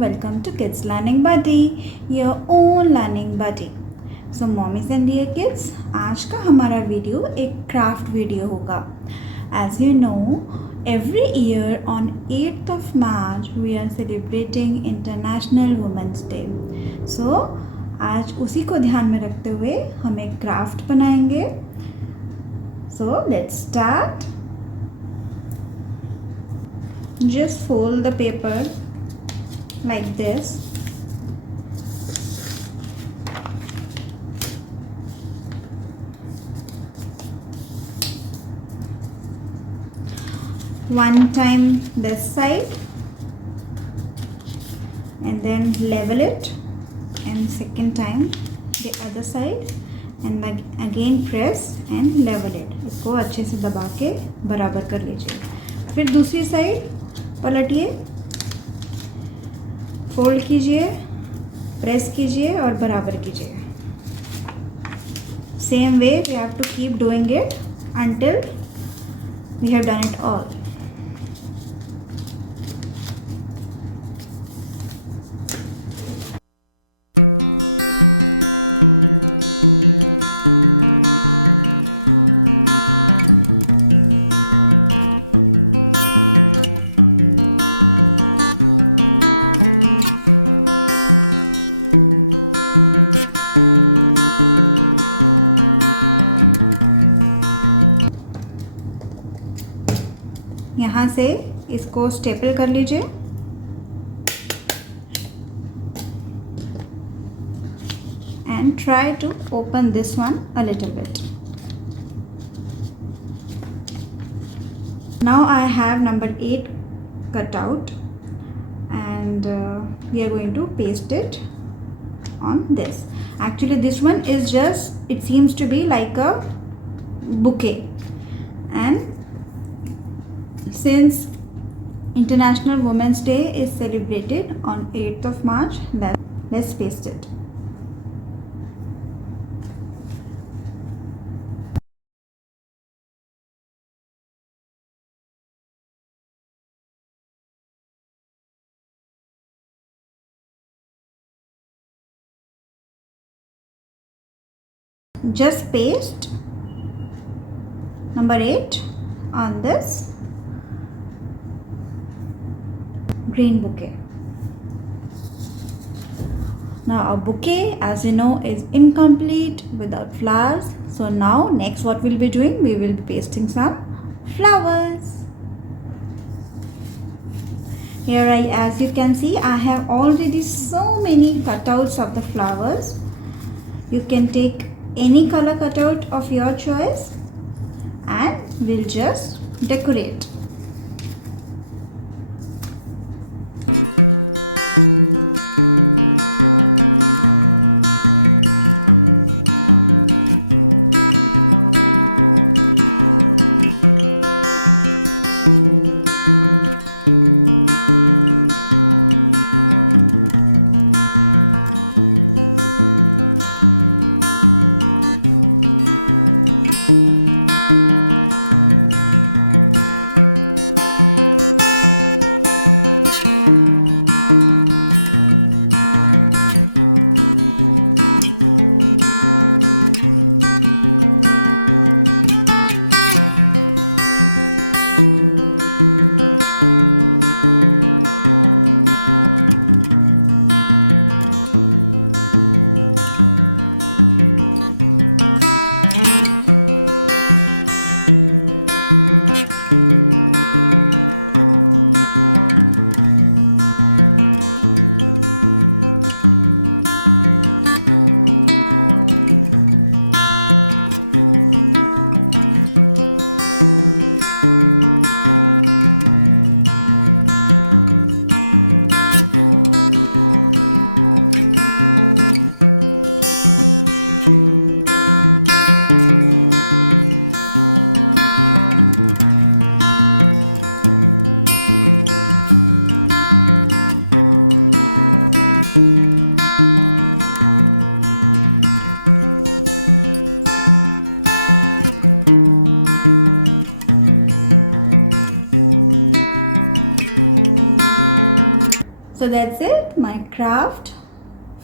welcome to Kids Learning Buddy, your own learning buddy. So mommies and dear kids, आज का हमारा video एक craft video होगा. As you know, every year on 8th of March we are celebrating International Women's Day. So आज उसी को ध्यान में रखते हुए हम एक क्राफ्ट बनाएंगे. So let's start. Just fold the paper like this. One time this side and then level it, and second time the other side and again press and level it. इसको अच्छे से दबा के बराबर कर लीजिए. फिर दूसरी साइड पलटिए, फोल्ड कीजिए, प्रेस कीजिए और बराबर कीजिए. Same way we have to keep doing it until we have done it all. यहाँ से इसको स्टेपल कर लीजिए and try to open this one a little bit. Now I have number 8 cut out and we are going to paste it on this. Actually this one is just, it seems to be like a bouquet, and since International Women's Day is celebrated on 8th of March, then let's paste it. Just paste number 8 on this green bouquet. Now a bouquet, as you know, is incomplete without flowers. So now next what we'll be doing, we will be pasting some flowers. Here as you can see, I have already so many cutouts of the flowers. You can take any color cutout of your choice and we'll just decorate.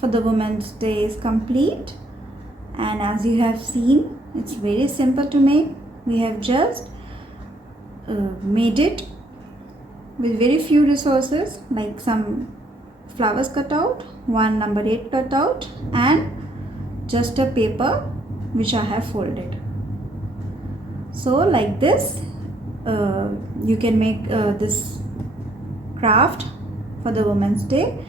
for the Women's Day is complete. And as you have seen, it's very simple to make. We have just made it with very few resources, like some flowers cut out, one number 8 cut out, and just a paper which I have folded. So like this you can make this craft for the Women's Day.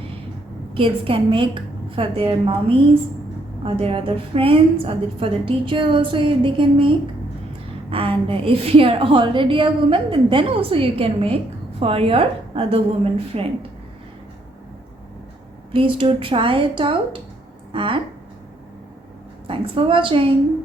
Kids can make for their mommies or their other friends, or for the teachers also they can make. And if you are already a woman, then also you can make for your other woman friend. Please do try it out, and thanks for watching.